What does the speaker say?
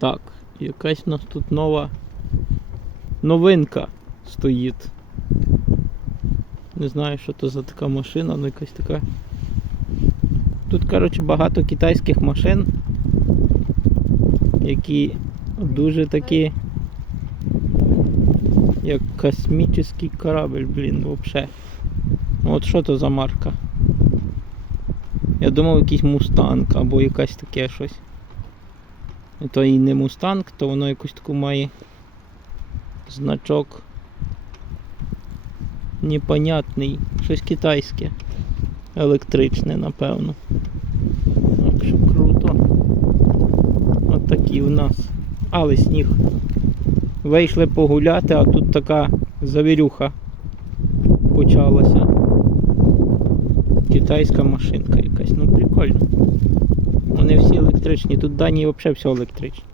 Так, якась у нас тут нова новинка стоїть. Не знаю, що то за така машина, але якась така. Тут, коротше, багато китайських машин, які дуже такі. Як космічний корабль, блін, вообще. От що то за марка? Я думав якийсь мустанг або якась таке щось. І то і не мустанг, то воно якусь таку має значок непонятний, щось китайське. Електричне, напевно. Так що круто. От такі в нас. Але сніг. Вийшли погуляти, а тут така завірюха почалася. Китайська машинка якась. Ну електричні. Тут в Данії взагалі все електричне.